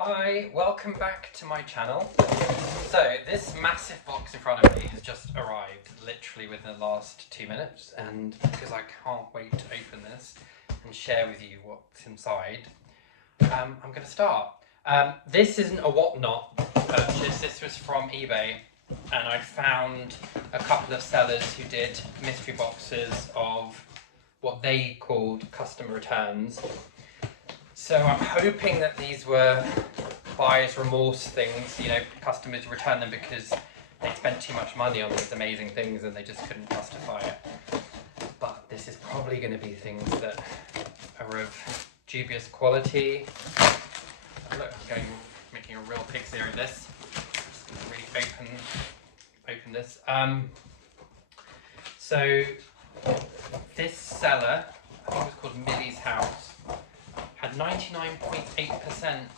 Hi, welcome back to my channel. So this massive box in front of me has just arrived literally within the last 2 minutes, and because I can't wait to open this and share with you what's inside, I'm going to start. This isn't a whatnot purchase, this was from eBay, and I found a couple of sellers who did mystery boxes of what they called customer returns. So I'm hoping that these were buyer's remorse things, you know, customers return them because they spent too much money on these amazing things and they just couldn't justify it. But this is probably going to be things that are of dubious quality. Look, I'm making a real pig's ear of this. Just going to really open this. So this seller, I think it was called Millie's House, had 99.8%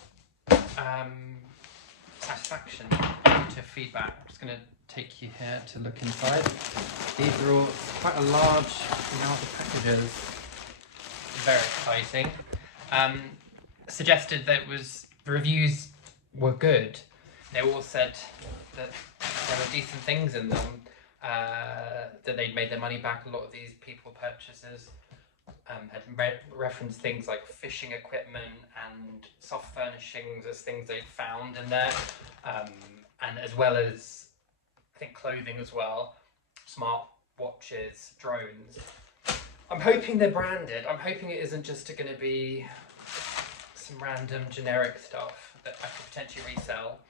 satisfaction to feedback. I'm just going to take you here to look inside. These are all quite a large amount of packages. Very exciting. Suggested that the reviews were good. They all said that there were decent things in them, that they'd made their money back. A lot of these people purchasers had referenced things like fishing equipment and soft furnishings as things they'd found in there, and as well as I think clothing as well, smart watches, drones. I'm hoping they're branded. I'm hoping it isn't just going to be some random generic stuff that I could potentially resell,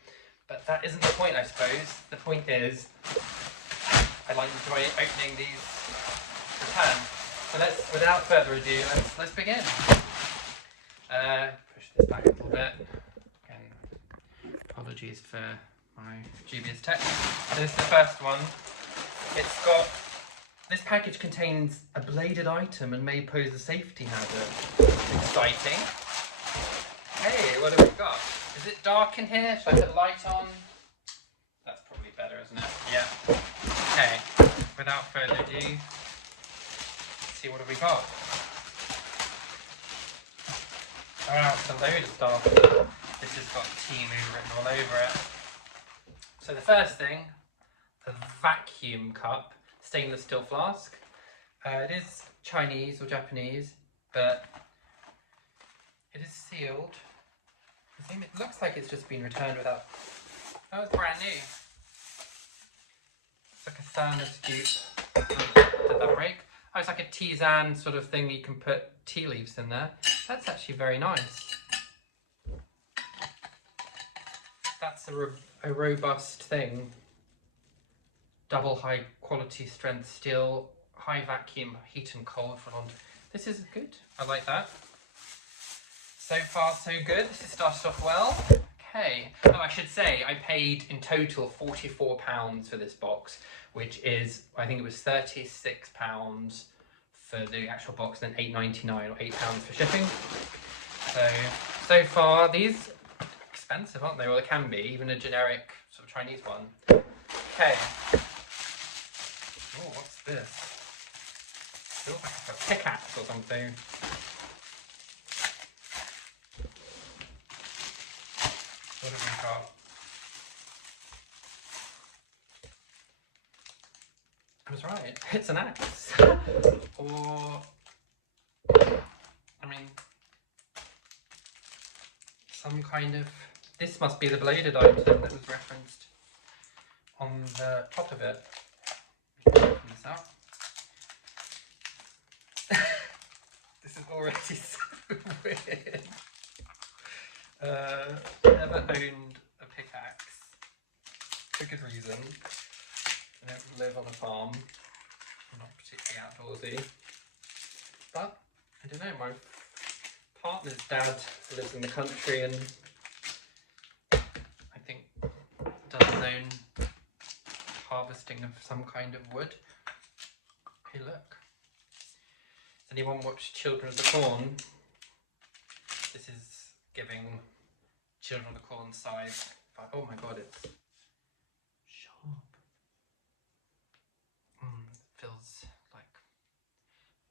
but that isn't the point, I suppose. The point is I enjoy opening these returns. So without further ado, let's begin. Push this back a little bit. Again, apologies for my dubious tech. So this is the first one. This package contains a bladed item and may pose a safety hazard. Exciting. Hey, what have we got? Is it dark in here? Should I put light on? That's probably better, isn't it? Yeah. Okay, without further ado, see what have we got. Oh, it's a load of stuff. This has got Temu written all over it. So the first thing, a vacuum cup, stainless steel flask. It is Chinese or Japanese, but it is sealed. It looks like it's just been returned without... Oh, it's brand new. It's like a thermos scoop. Did that break? Oh, it's like a tisane sort of thing. You can put tea leaves in there. That's actually very nice. That's a robust thing. Double high quality strength steel, high vacuum, heat and cold for laundry. This is good. I like that. So far, so good. This has started off well. Okay. Oh, I should say I paid in total £44 for this box, which is, I think it was £36 for the actual box, then £8.99 or £8 for shipping. So far, these are expensive, aren't they? Well, they can be, even a generic sort of Chinese one. Okay. Oh, what's this? Feels like a pickaxe or something. What have we got? I was right, it's an axe. Or, I mean, some kind of... This must be the bladed item that was referenced on the top of it. Open this up. This is already so weird. Never owned a pickaxe, for good reason. I don't live on a farm, I'm not particularly outdoorsy, but I don't know, my partner's dad lives in the country and I think does his own harvesting of some kind of wood. Hey, look. Has anyone watched Children of the Corn? This is giving Children of the Corn size. Oh my god, it's sharp. It feels like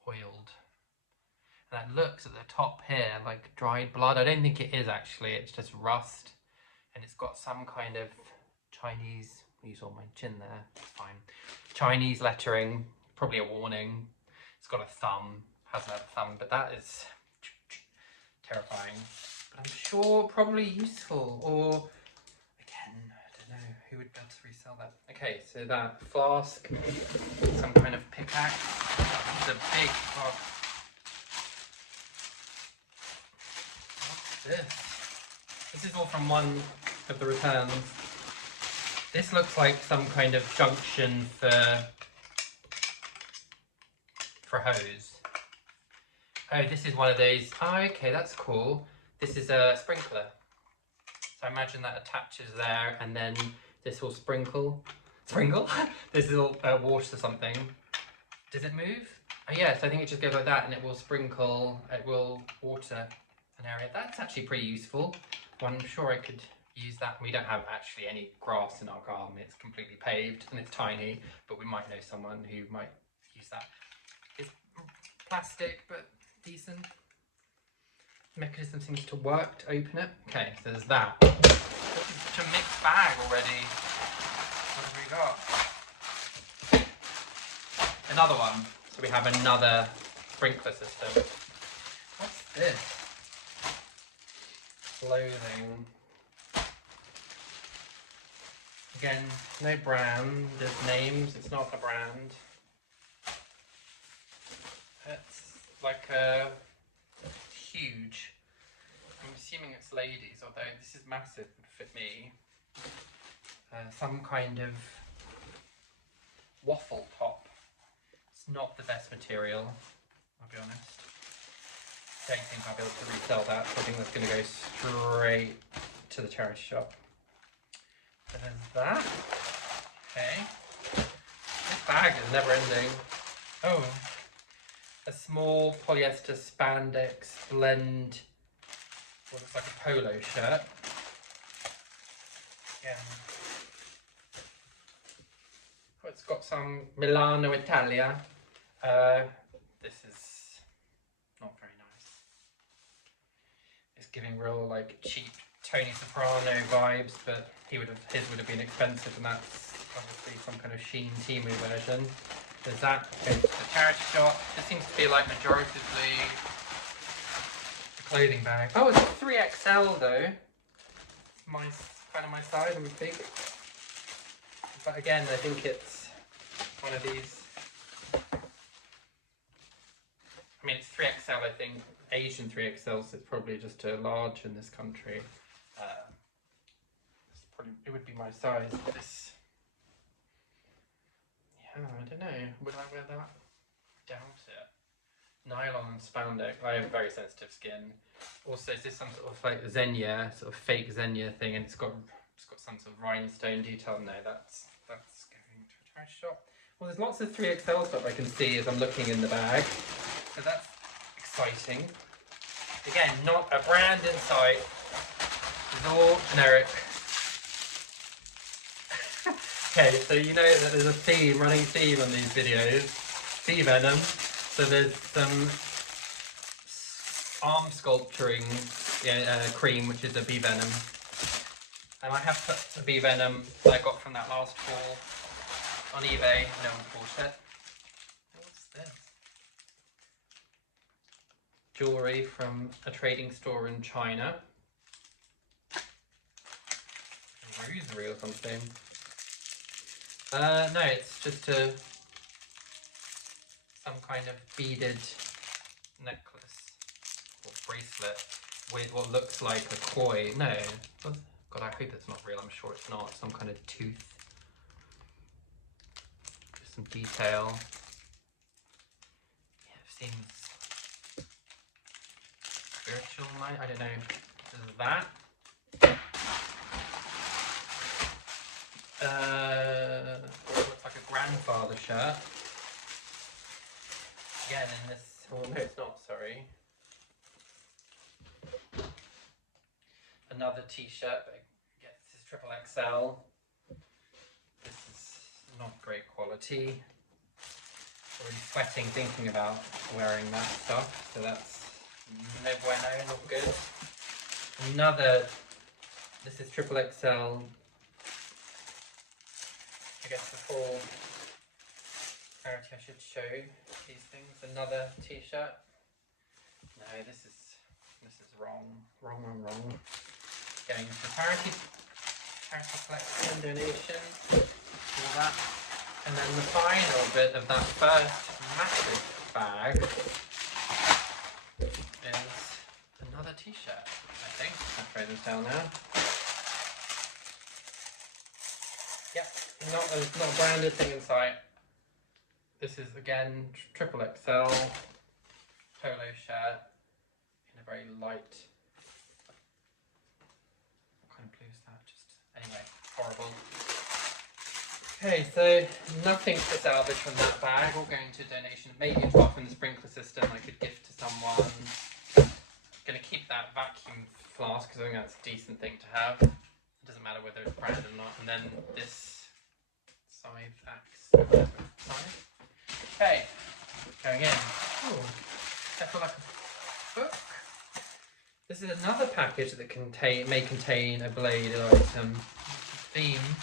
oiled. That looks at the top here like dried blood. I don't think it is actually, it's just rust. And it's got some kind of Chinese, you saw my chin there, fine. Chinese lettering, probably a warning. It's got a thumb, hasn't had a thumb, but that is terrifying. But I'm sure probably useful, or again, I don't know, who would be able to resell that? Okay, so that flask, some kind of pickaxe. It's a big flask. This is all from one of the returns. This looks like some kind of junction for hose. Oh, this is one of those. Oh, okay, that's cool. This is a sprinkler. So I imagine that attaches there, and then this will sprinkle. Sprinkle? This will water something. Does it move? Oh, yes, I think it just goes like that, and it will sprinkle. It will water an area. That's actually pretty useful. Well, I'm sure I could use that. We don't have actually any grass in our garden. It's completely paved and it's tiny, but we might know someone who might use that. It's plastic, but decent. The mechanism seems to work to open it. Okay, so there's that. This is such a mixed bag already. What have we got? Another one. So we have another sprinkler system. What's this? Clothing. Again, no brand, there's names, it's not a brand. It's like a huge, I'm assuming it's ladies, although this is massive, would fit me. Some kind of waffle top. It's not the best material, I'll be honest. Don't think I'll be able to resell that, so I think that's going to go straight to the charity shop. So there's that. Okay. This bag is never ending. Oh, a small polyester spandex blend. What looks like a polo shirt. Again. Oh, it's got some Milano Italia. This is not very nice. It's giving real like cheap Tony Soprano vibes, but his would have been expensive, and that's obviously some kind of Sheen Temu version. There's that. Goes to the charity shop. This seems to be like majority of the clothing bag. Oh, it's a 3XL though. Kind of my size. I'm big. But again, I think it's one of these. I mean, it's 3XL, I think. Asian 3XL, so it's probably just a large in this country. It would be my size. This, yeah, I don't know. Would I wear that? Doubt it. Nylon and spandex. I have very sensitive skin. Also, is this some sort of like Xenia, sort of fake Xenia thing, and it's got some sort of rhinestone detail? No, that's going to a trash shop. Well, there's lots of 3XL stuff I can see as I'm looking in the bag, so that's exciting. Again, not a brand in sight. It's all generic. Okay, so you know that there's a running theme on these videos. Bee venom. So there's some arm sculpturing cream, which is a bee venom. And I have put the bee venom that I got from that last haul on eBay. No one bought it. What's this? Jewellery from a trading store in China. A rosary or something. No, it's just some kind of beaded necklace or bracelet with what looks like a koi. No, God, I hope it's not real. I'm sure it's not. Some kind of tooth. Just some detail. Yeah, it seems spiritual. I don't know. This is that. Looks like a grandfather shirt. Again, in this. Oh no, it's not. Sorry. Another T-shirt, but again, this is triple XL. This is not great quality. Already sweating thinking about wearing that stuff. So that's No bueno, not good. Another, this is triple XL. I guess the full clarity I should show these things. Another t-shirt. No, this is wrong. Going to charity collection, donation, all that. And then the final bit of that first massive bag is another t-shirt, I think. I'll throw this down now. Yep, not a branded thing in sight. This is again triple XL polo shirt in a very light. What kind of blue is that? Just anyway, horrible. Okay, so nothing to salvage from that bag. All going to donation. Maybe apart from the sprinkler system, I could gift to someone. Going to keep that vacuum flask because I think that's a decent thing to have. It doesn't matter whether it's branded or not. And then this scythe axe. Scythe. Okay, going in. Oh, I feel like a book. This is another package that may contain a blade item. Theme.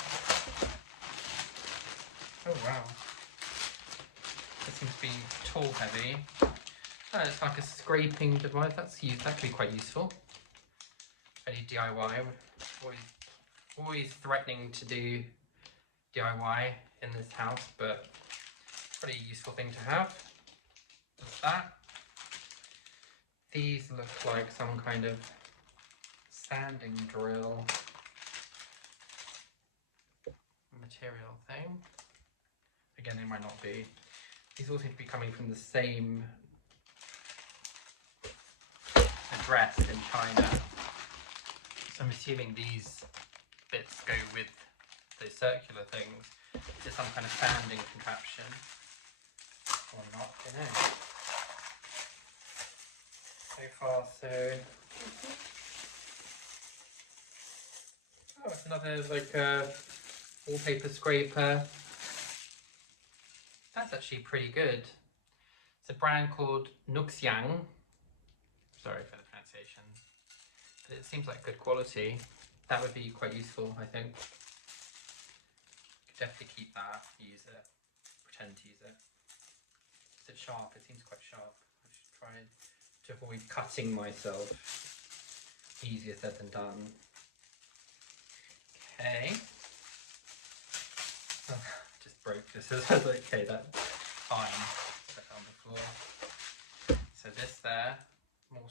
Oh wow. This seems to be tool heavy. Oh, it's like a scraping device. That could be quite useful. Any DIY. Always threatening to do DIY in this house, but pretty useful thing to have. What's that? These look like some kind of sanding drill material thing. Again, they might not be. These all seem to be coming from the same address in China. So I'm assuming these bits go with those circular things. Is some kind of sanding contraption or not? I don't know. So far, so. Oh, it's another like a wallpaper scraper. That's actually pretty good. It's a brand called Nuxiang. Sorry for the pronunciation. But it seems like good quality. That would be quite useful, I think. Could definitely keep that, use it, pretend to use it. Is it sharp? It seems quite sharp. I should try to avoid cutting myself. Easier said than done. Okay. Oh, just broke this. I was like, okay, that's fine. Put it on the floor. So this there, more.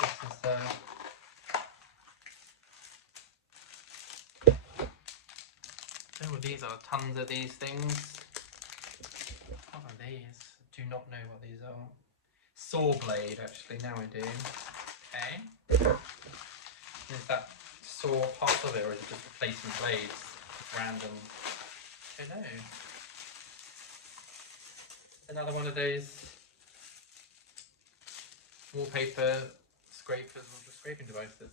This is oh, these are tons of these things. What are these? Do not know what these are. Saw blade, actually. Now I do. Okay. Is that saw part of it, or is it just replacing blades? Random. I don't know. Another one of those wallpaper scrapers or just scraping devices.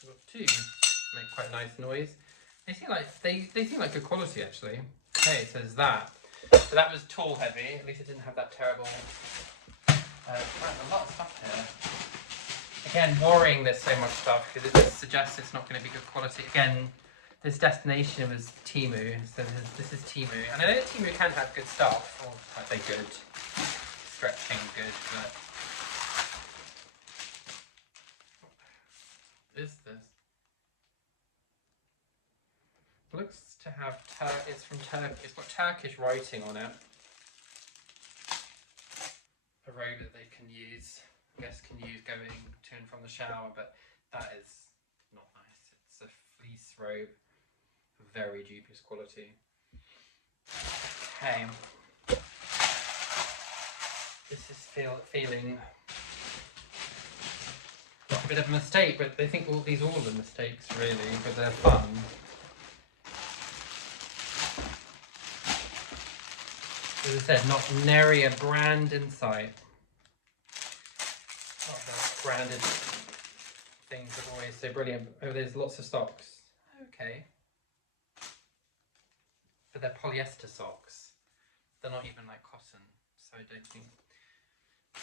I've got two. Make quite a nice noise. They seem like good quality actually. Okay, so there's that. So that was tool heavy. At least it didn't have that terrible. A lot of stuff here. Again, worrying there's so much stuff because it just suggests it's not going to be good quality. Again, this destination was Temu, so this is Temu. And I know that Temu can have good stuff, or I say good, stretching good, but what is this? Looks to have it's from Turkey. It's got Turkish writing on it. A robe that they can use. I guess can use going to and from the shower, but that is not nice. It's a fleece robe, very dubious quality. Okay, this is feeling like a bit of a mistake, but they think these all are mistakes really, but they're fun. As I said, not nary a brand in sight. Not the branded things are always so brilliant. Oh, there's lots of socks. Okay. But they're polyester socks. They're not even like cotton, so I don't think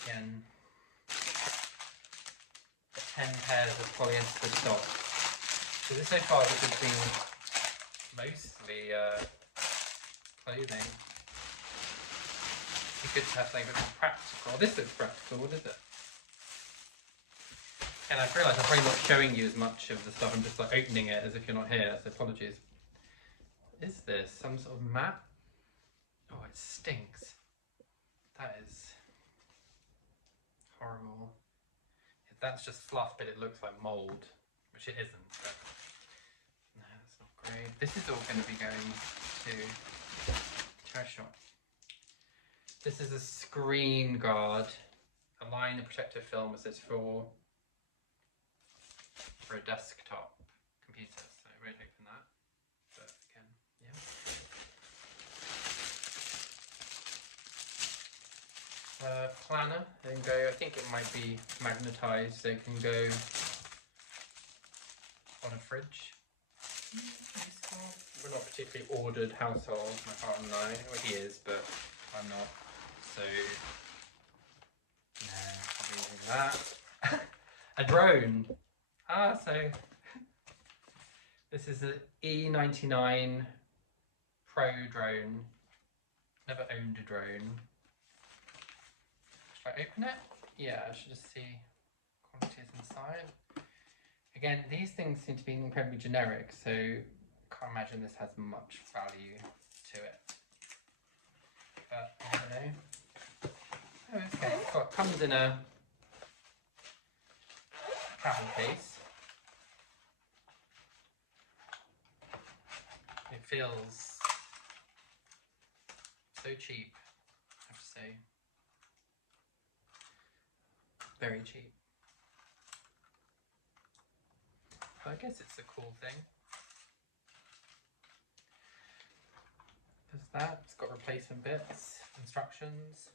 Again, 10 pairs of polyester stock. So so far this has been mostly clothing. It'd be good to have something a bit more practical. This looks practical, what is it? And I've realised I'm probably not showing you as much of the stuff, I'm just like opening it as if you're not here, so apologies. What is this? Some sort of mat? Oh, it stinks. That is horrible. That's just fluff, but it looks like mould, which it isn't. But no, that's not great. This is all going to be going to a shop. This is a screen guard, a liner protective film, as it's for a desktop computer. So I won't open that. But again, yeah. Planner, it can go, I think it might be magnetised, so it can go on a fridge. We're not particularly ordered household, my partner and I. Well, he is, but I'm not. So, no, not using that. A drone. So this is an E99 Pro drone. Never owned a drone. Should I open it? Yeah, I should just see quantities inside. Again, these things seem to be incredibly generic, so I can't imagine this has much value to it. But I don't know. Oh, okay. So it comes in a travel case. It feels so cheap, I have to say. Very cheap. But I guess it's a cool thing. There's that. It's got replacement bits, instructions.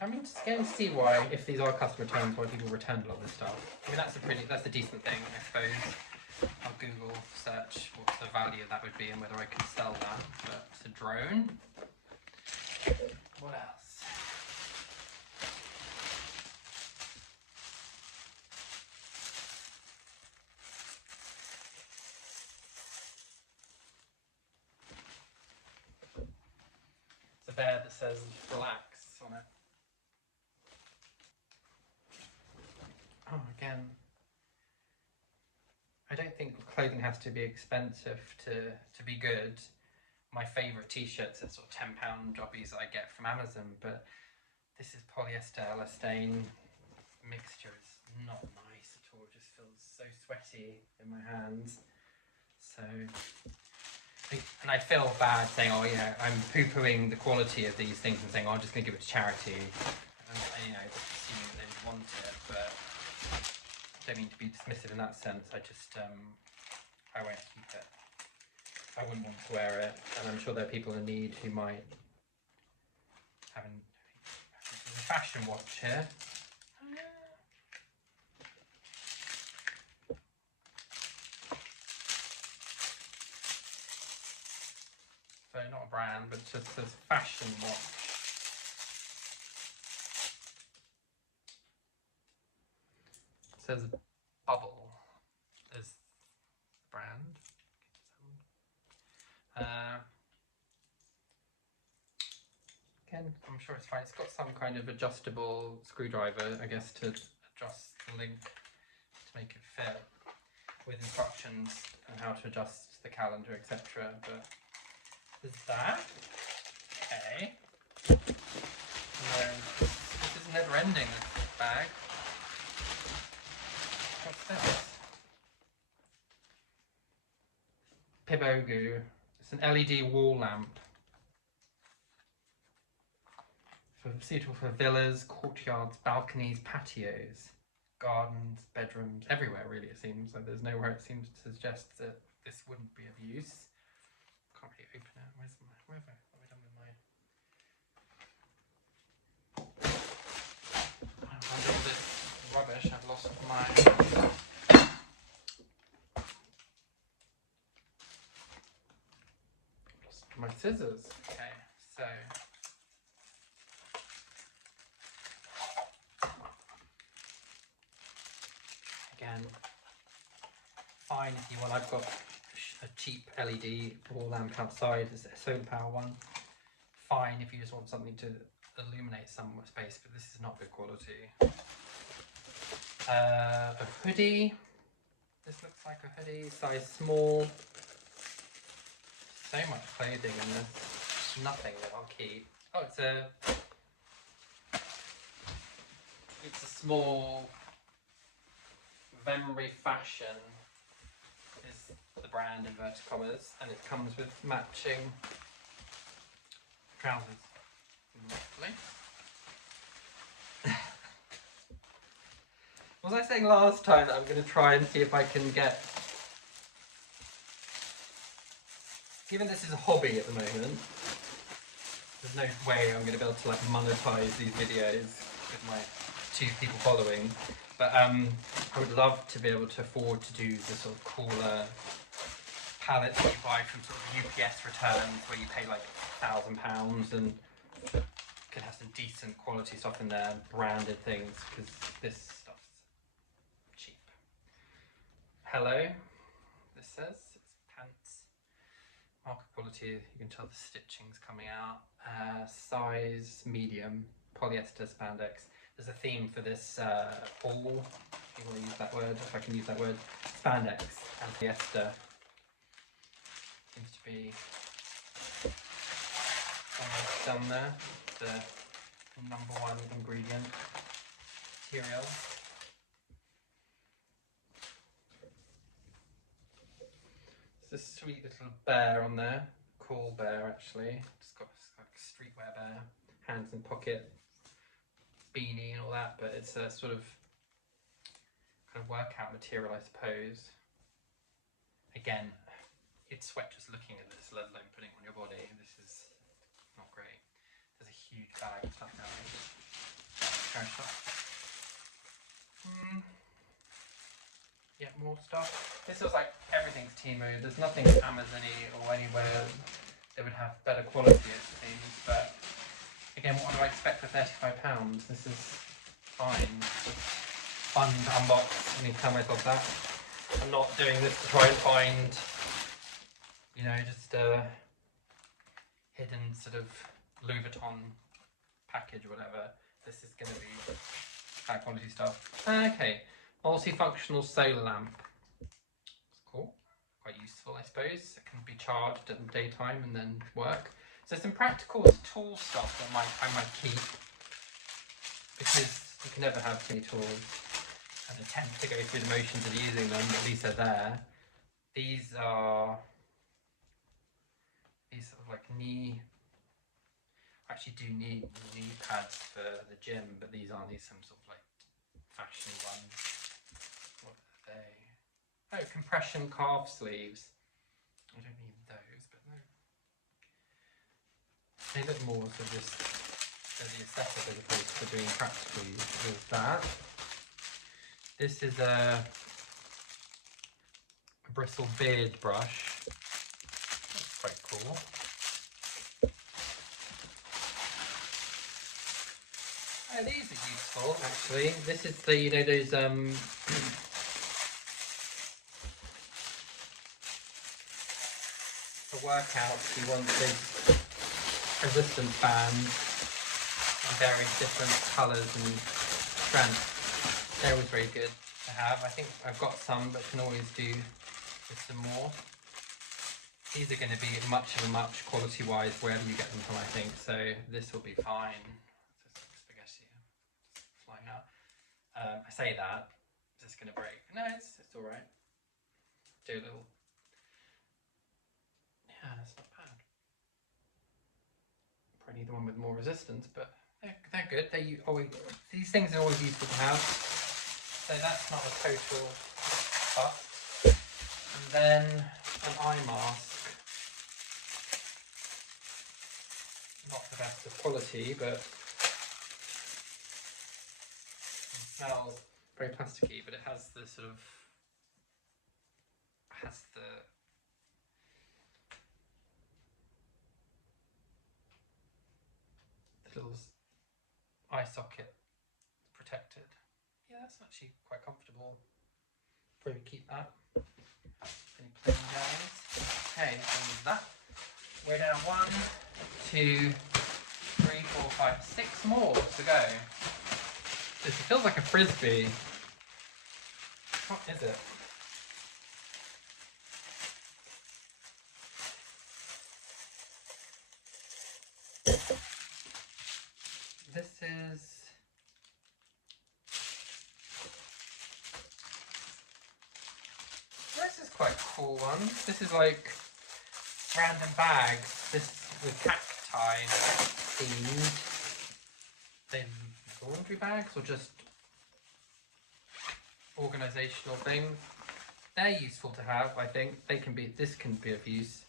I mean, just again to see why, if these are customer returns, why people return a lot of this stuff. I mean, that's a decent thing, I suppose. I'll Google search what the value of that would be and whether I can sell that. But it's a drone. What else? It's a bear that says relax on it. Oh, again, I don't think clothing has to be expensive to be good. My favourite t-shirts are sort of £10 jobbies that I get from Amazon, but this is polyester elastane mixture. It's not nice at all. It just feels so sweaty in my hands. So, and I feel bad saying, oh, you know, I'm poo-pooing the quality of these things and saying, oh, I'm just going to give it to charity. And, you know, assuming they want it, but I don't mean to be dismissive in that sense. I just, I won't keep it. I wouldn't want to wear it, and I'm sure there are people in need who might have a fashion watch here. So not a brand, but just says fashion watch. It says Bubble is the brand. Again, I'm sure it's fine. It's got some kind of adjustable screwdriver, I guess, to adjust the link to make it fit, with instructions on how to adjust the calendar, etc. But there's that. Okay. And then this is never ending, this bag. What's this? Pibogu. It's an LED wall lamp. Suitable for villas, courtyards, balconies, patios, gardens, bedrooms, everywhere really it seems. Like there's nowhere it seems to suggest that this wouldn't be of use. Can't really open it. Where have I done with my... Under all this rubbish I've lost my scissors. Okay, so Again, fine if you want. I've got a cheap LED wall lamp outside, it's a solar power one. Fine if you just want something to illuminate some space, but this is not good quality. A hoodie. This looks like a hoodie, size small. So much clothing in this. Nothing that I'll keep. Oh, it's a small Memory Fashion is the brand, inverted commas, and it comes with matching trousers. Lovely. Was I saying last time that I'm going to try and see if I can get... Given this is a hobby at the moment, there's no way I'm going to be able to like monetize these videos with my 2 people following. But I would love to be able to afford to do the sort of cooler pallets that you buy from sort of UPS returns where you pay like £1,000 and can have some decent quality stuff in there, branded things, because this stuff's cheap. Hello, this says, it's pants. Market quality, you can tell the stitching's coming out. Size medium, polyester spandex. There's a theme for this haul, if you want to use that word, if I can use that word. Spandex and polyester seems to be almost done there. The #1 ingredient material. There's a sweet little bear on there, cool bear actually. It's got like a streetwear bear, hands in pocket, beanie and all that, but it's a sort of kind of workout material, I suppose. Again, you'd sweat just looking at this, let alone putting it on your body. This is not great. There's a huge bag of stuff down here. Yeah, more stuff. This feels like everything's Temu. There's nothing Amazon-y or anywhere that would have better quality, it seems. But again, what do I expect for £35? This is fine. It's fun to unbox. I need to tell myself that. I'm not doing this to try and find, you know, just a hidden sort of Louis Vuitton package or whatever. This is going to be high quality stuff. Okay. Multifunctional solar lamp. It's cool, quite useful, I suppose. It can be charged at the daytime and then work. So some practical tool stuff that I might keep, because you can never have too many tools and attempt to go through the motions of using them, but at least they're there. These are sort of like knee. I actually do need knee pads for the gym, but these aren't. These some sort of like fashion ones. What are they? Oh, compression calf sleeves. I don't need those, but no. They look more sort of just the aesthetic as opposed to being practical use with that. This is a bristle beard brush. That's quite cool. Oh, these are useful actually. This is the, you know, those for workouts you want those resistance bands in various different colours and strengths. They're always very good to have. I think I've got some, but can always do with some more. These are going to be much of a much quality wise wherever you get them from, I think, so this will be fine. Flying out. I say that, is this going to break? No, it's alright. Do a little. Yeah, that's not bad. Probably need the one with more resistance, but they're good. These things are always useful to have. So that's not a total bust. And then an eye mask. Not the best of quality, but smells very plasticky, but it has the sort of the little eye socket protected. Yeah, that's actually quite comfortable. Probably keep that. Any plain guys. Okay, so with that, we're down 1, 2, 3, 4, 5, 6 more to go. This feels like a frisbee. What is it? This is quite a cool one. This is like random bags. This with cacti themed. They're laundry bags or just organisational things. They're useful to have, I think. This can be of use.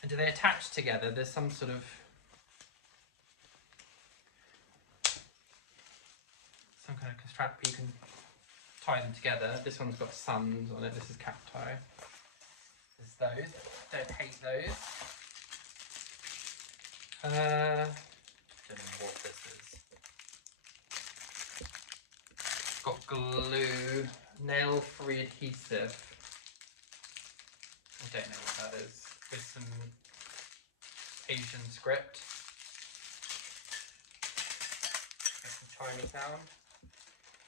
And do they attach together? There's some sort of kind of strap you can tie them together. This one's got suns on it. This is cacti. There's those. Don't hate those. Don't know what this is. It's got glue, nail-free adhesive. I don't know what that is. With some Asian script. Get some Chinese sound.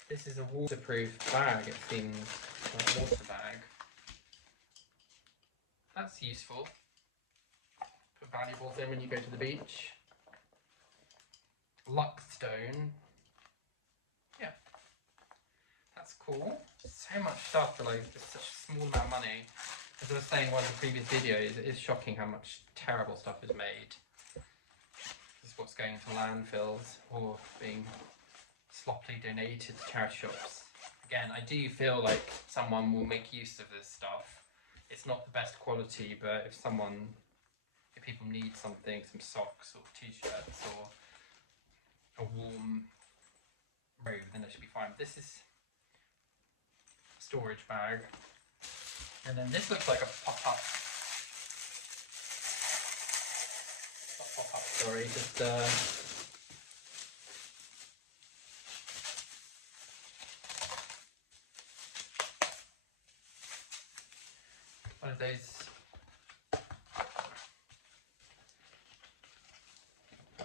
This is a waterproof bag, it seems, like a water bag. That's useful. Put valuables in when you go to the beach. Luckstone. Yeah. That's cool. So much stuff for like such a small amount of money. As I was saying in one of the previous videos, it is shocking how much terrible stuff is made. This is what's going to landfills or being sloppily donated to charity shops. Again, I do feel like someone will make use of this stuff. It's not the best quality, but if people need something, some socks or t-shirts or a warm robe, then it should be fine. This is a storage bag. And then this looks like a pop-up. Not pop-up, sorry, just one of those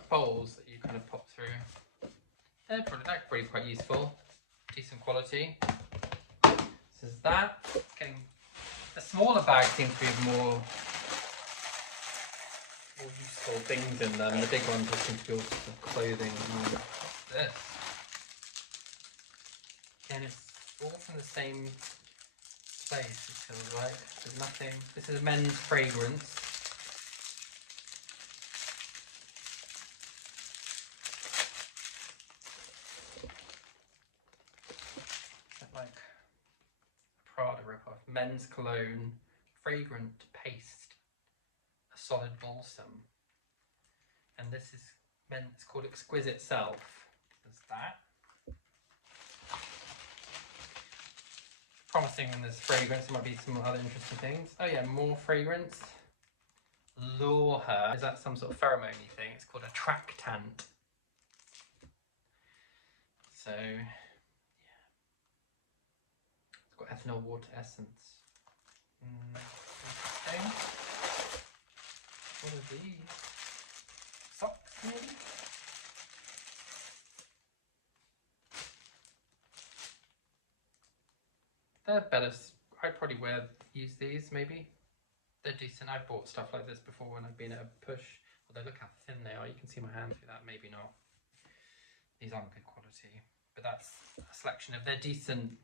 bowls that you kind of pop through. They're probably quite useful. Decent quality. This is that. The smaller bag seems to be more useful things in them. The big ones just seem to be all sorts of clothing. What's this? Again, it's all from the same place, it feels like. There's nothing. This is a men's fragrance. Like a Prada ripoff. Men's cologne, fragrant paste, a solid balsam. And this is it's called Exquisite Self. There's that. Promising in this fragrance, there might be some other interesting things. Oh yeah, more fragrance. Lure Her. Is that some sort of pheromone-y thing? It's called a tractant. So, yeah. It's got ethanol water essence. Interesting. What are these? Socks, maybe? They're better. I'd probably use these maybe. They're decent. I've bought stuff like this before when I've been at a push. Although look how thin they are. You can see my hand through that. Maybe not. These aren't good quality. But that's a selection of their decent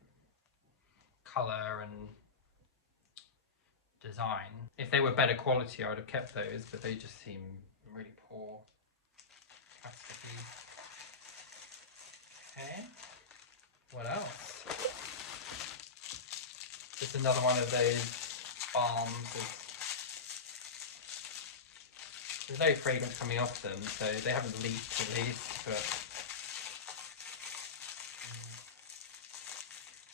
colour and design. If they were better quality, I would have kept those. But they just seem really poor. Plasticky. Okay. What else? Just another one of those balms. There's no fragrance coming off them, so they haven't leaked at least, but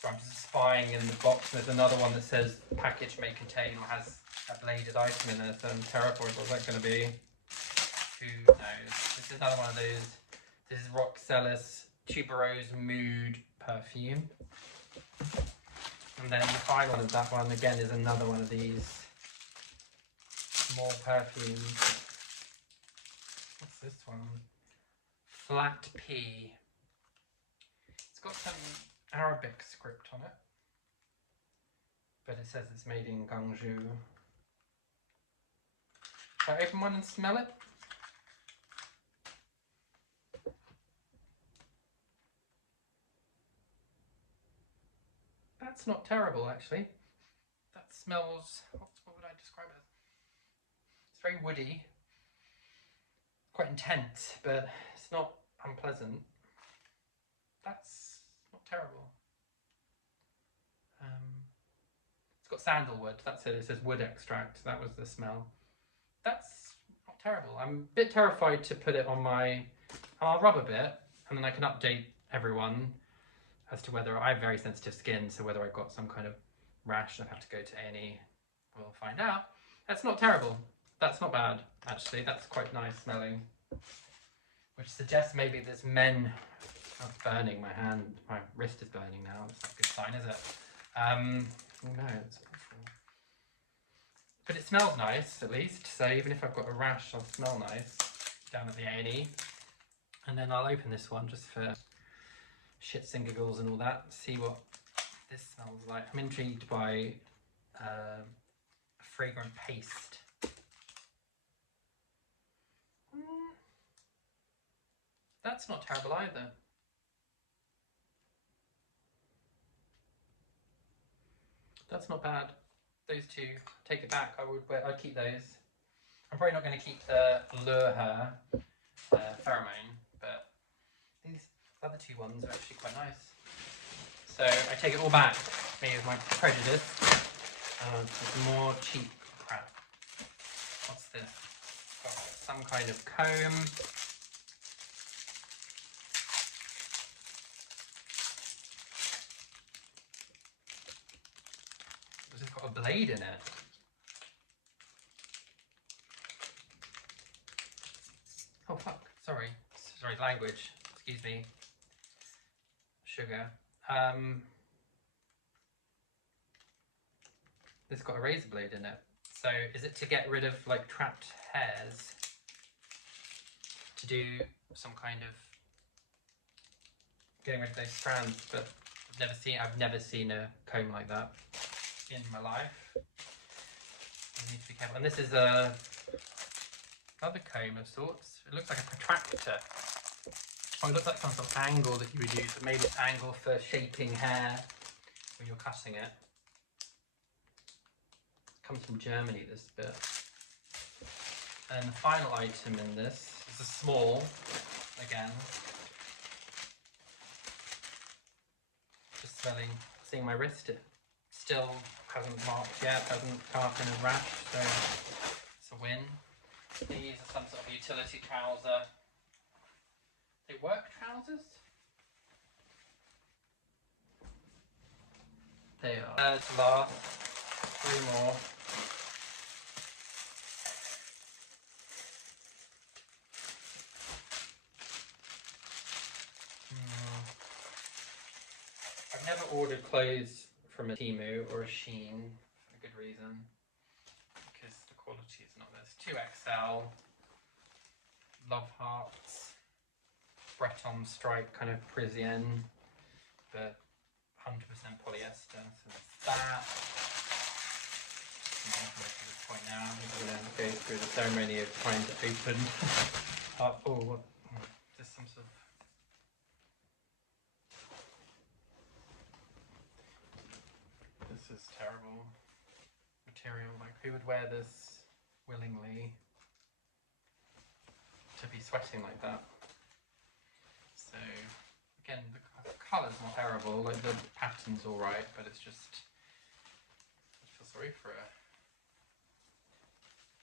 so I'm just spying in the box. There's another one that says package may contain or has a bladed item in it, so I'm terrified what's that going to be. Who knows? This is another one of those. This is Roxella's Tuberose Mood perfume. And then the final of that one again is another one of these small perfumes. What's this one? Flat P. It's got some Arabic script on it, but it says it's made in Gwangju. Shall I open one and smell it? That's not terrible, actually. That smells, what would I describe it as? It's very woody, quite intense, but it's not unpleasant. That's not terrible. It's got sandalwood, that's it. It says wood extract. That was the smell. That's not terrible. I'm a bit terrified to put it on my, I'll rub a bit and then I can update everyone as to whether I have very sensitive skin, so whether I've got some kind of rash and I have to go to A&E, we'll find out. That's not terrible. That's not bad, actually. That's quite nice smelling. Which suggests maybe there's men. Oh, it's burning my hand. My wrist is burning now. That's not a good sign, is it? Oh no, it's awful. But it smells nice, at least. So even if I've got a rash, I'll smell nice down at the A&E. And then I'll open this one just for shits and giggles and all that. See what this smells like. I'm intrigued by a fragrant paste. That's not terrible either. That's not bad. Those two, take it back. I'd keep those. I'm probably not going to keep the Lure Her pheromone, but these other two ones are actually quite nice. So I take it all back, maybe with my prejudice. Some more cheap crap. What's this? Got some kind of comb. It's got a blade in it. Oh fuck, sorry language, excuse me. Sugar. This has got a razor blade in it. So is it to get rid of like trapped hairs? To do some kind of getting rid of those strands, but I've never seen a comb like that in my life. I need to be careful. And this is another comb of sorts. It looks like a protractor. Oh, it looks like some sort of angle that you would use, but maybe it's angle for shaping hair when you're cutting it. It comes from Germany, this bit. And the final item in this is a small, again. Just seeing my wrist, it still hasn't marked yet, hasn't come up in a rash, so it's a win. These are some sort of utility trouser. They work trousers? They are. To last. 3 more. I've never ordered clothes from a Temu or a Shein for a good reason, because the quality is not there. It's 2XL, love hearts, Breton stripe kind of Parisienne, but 100% polyester. So that's that. At this point now, I'm going to go through the ceremony of trying to open up. Oh, what? Is this some sort of. This is terrible material. Like, who would wear this willingly to be sweating like that? So, again, the colour's not terrible. Like, the pattern's all right, but it's just. I feel sorry for a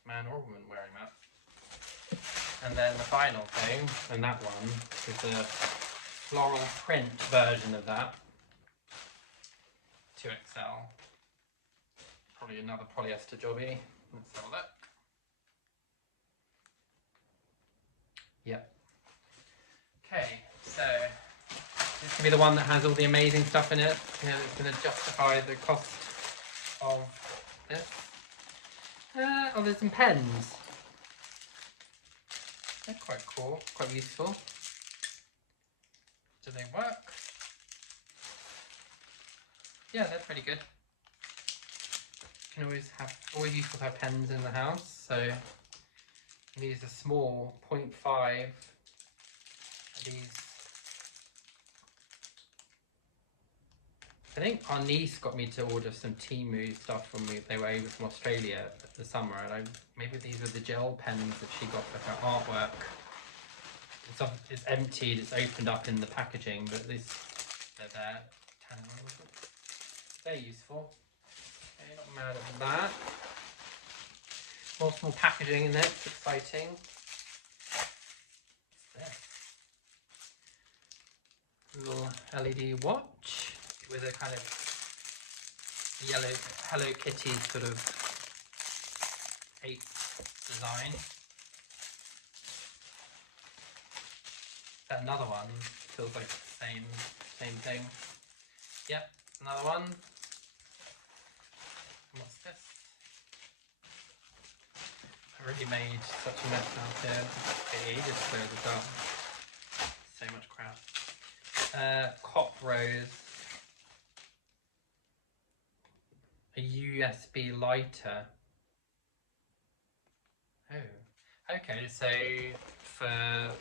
man or woman wearing that. And then the final thing, and that one, is the floral print version of that. 2XL. Probably another polyester jobby. Let's have a look. Yep. Okay, so This can be the one that has all the amazing stuff in it. You know, it's going to justify the cost of this. Oh, there's some pens. They're quite cool, quite useful. Do they work? Yeah, they're pretty good. You can always useful to have pens in the house. So these are small 0.5. These. I think our niece got me to order some Temu stuff when they were over from Australia the summer, and maybe these were the gel pens that she got for her artwork. It's emptied, it's opened up in the packaging, but they're there. They're useful. Okay, not mad at that. More small packaging in there, it's exciting. What's this? Little LED watch with a kind of yellow Hello Kitty sort of ape design. Another one feels like the same thing. Yep, another one. What's this? I really made such a mess out here. It ages to clear this up. So much crap. Cop rose. A USB lighter. Oh, okay. So for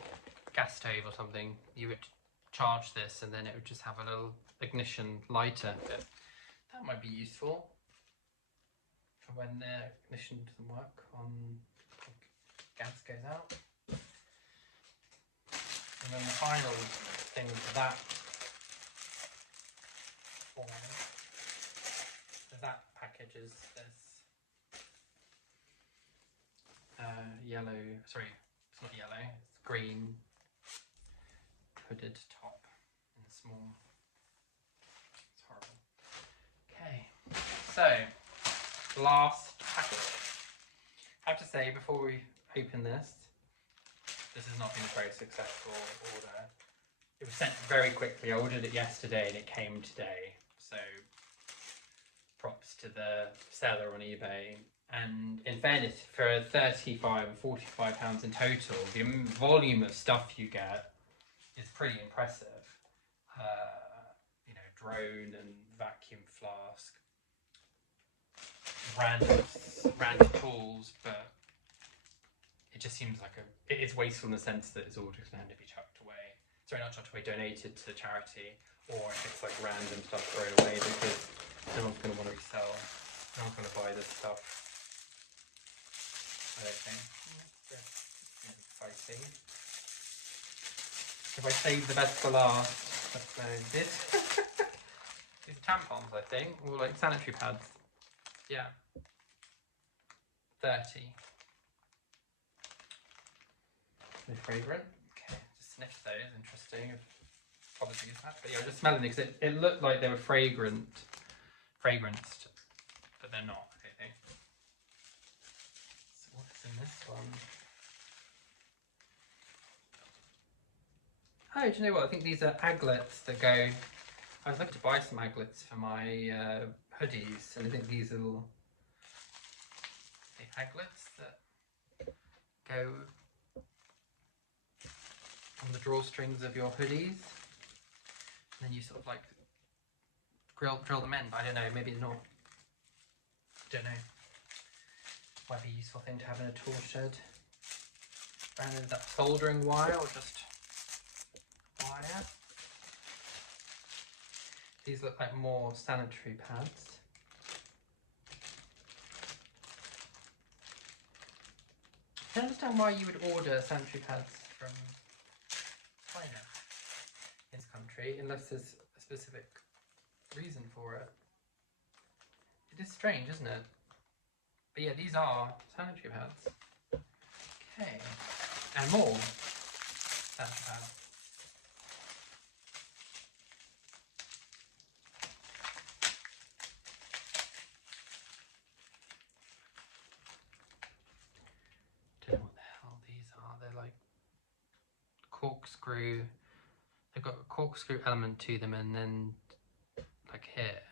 gas stove or something, you would charge this, and then it would just have a little ignition lighter. That might be useful for when the ignition doesn't work on gas goes out. And then the final thing for that package is this yellow, sorry, it's not yellow, it's green hooded top in small. It's horrible. Okay, so last package. I have to say, before we open this has not been a very successful order. It was sent very quickly. I ordered it yesterday and it came today. So props to the seller on eBay. And in fairness, for 35 or £45 in total, the volume of stuff you get is pretty impressive. You know, drone and vacuum flask, random tools, but it just seems like it is wasteful in the sense that it's all just going to be chucked away. Sorry, not chucked away, donated to charity, or if it's like random stuff thrown away, because no one's going to want to resell. No one's going to buy this stuff. I don't think. Exciting. If I save the best for last, let's go this. These are tampons, I think, or like sanitary pads. Yeah. 30. They're fragrant. Okay, just sniff those. Interesting. Obviously, use that. But yeah, just smelling it because it looked like they were fragranced, but they're not. I think. So what's in this one? Oh, do you know what? I think these are aglets that go. I was looking to buy some aglets for my hoodies, and I think these are little aglets that go on the drawstrings of your hoodies, and then you sort of like drill them in. I don't know, maybe not. Don't know. Might be a useful thing to have in a tool shed. Around with that soldering wire or just wire. These look like more sanitary pads. I don't understand why you would order sanitary pads from China in this country unless there's a specific reason for it. It is strange, isn't it? But yeah, these are sanitary pads. Okay, and more sanitary pads. Don't know what the hell these are. They're like corkscrew. They've got corkscrew element to them, and then like here,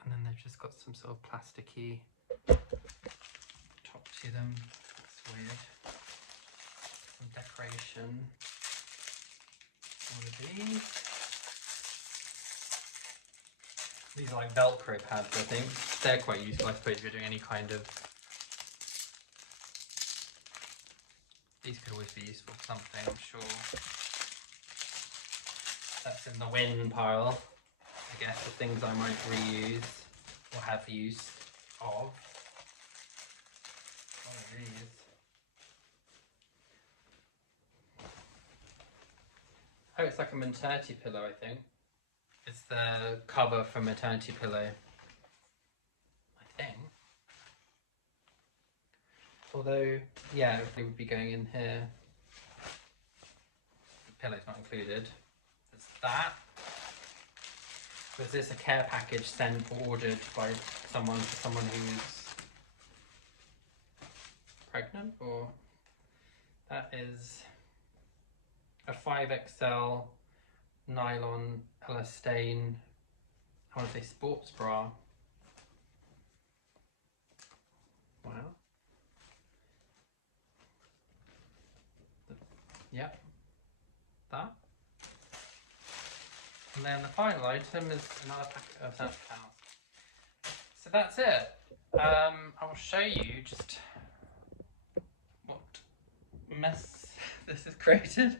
and then they've just got some sort of plasticky top to them. That's weird. Some decoration. One of these. These are like Velcro pads, I think. They're quite useful, I suppose, if you're doing any kind of... These could always be useful for something, I'm sure. That's in the win pile, I guess, of things I might reuse or have use of. What are these? Oh, it's like a maternity pillow, I think. It's the cover for maternity pillow, I think. Although, yeah, it would be going in here. The pillow's not included. There's that. Was this a care package sent or ordered by someone for someone who's pregnant? Or that is a 5XL nylon elastane, I want to say sports bra. Wow. Yep. That. And then the final item is another packet of sanitary towels. So that's it. I will show you just what mess this has created.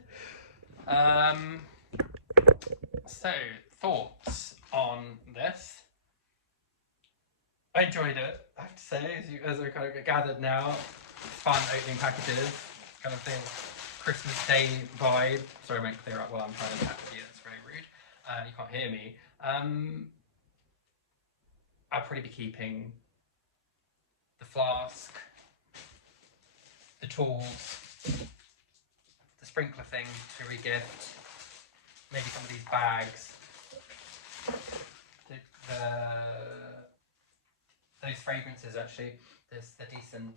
So, thoughts on this? I enjoyed it, I have to say, as I kind of gathered now. Fun opening packages, kind of thing. Christmas Day vibe. Sorry, I won't clear up while I'm trying to chat with you, that's very rude. You can't hear me. I'll probably be keeping the flask, the tools, the sprinkler thing to re-gift, maybe some of these bags, those fragrances actually, there's the decent,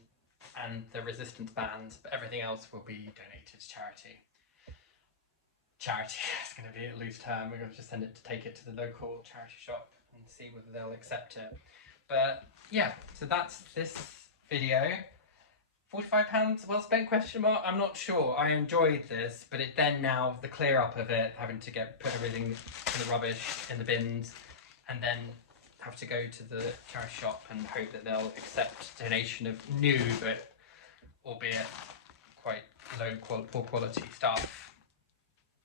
and the resistance bands, but everything else will be donated to charity. Charity is going to be a loose term. We're going to just take it to the local charity shop and see whether they'll accept it. But yeah, so that's this video. £45 well spent, question mark? I'm not sure. I enjoyed this, but it then now, the clear up of it, having to put everything in the rubbish, in the bins, and then have to go to the charity shop and hope that they'll accept donation of new, but albeit quite poor quality stuff.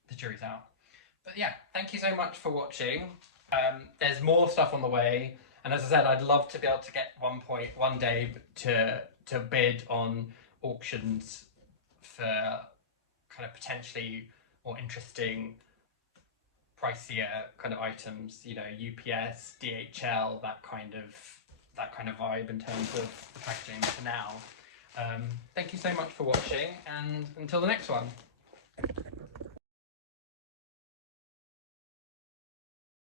The jury's out. But yeah, thank you so much for watching. There's more stuff on the way, and as I said, I'd love to be able to get one day to bid on auctions for kind of potentially more interesting, pricier kind of items, you know, UPS, DHL, that kind of vibe in terms of the packaging. For now, thank you so much for watching, and until the next one.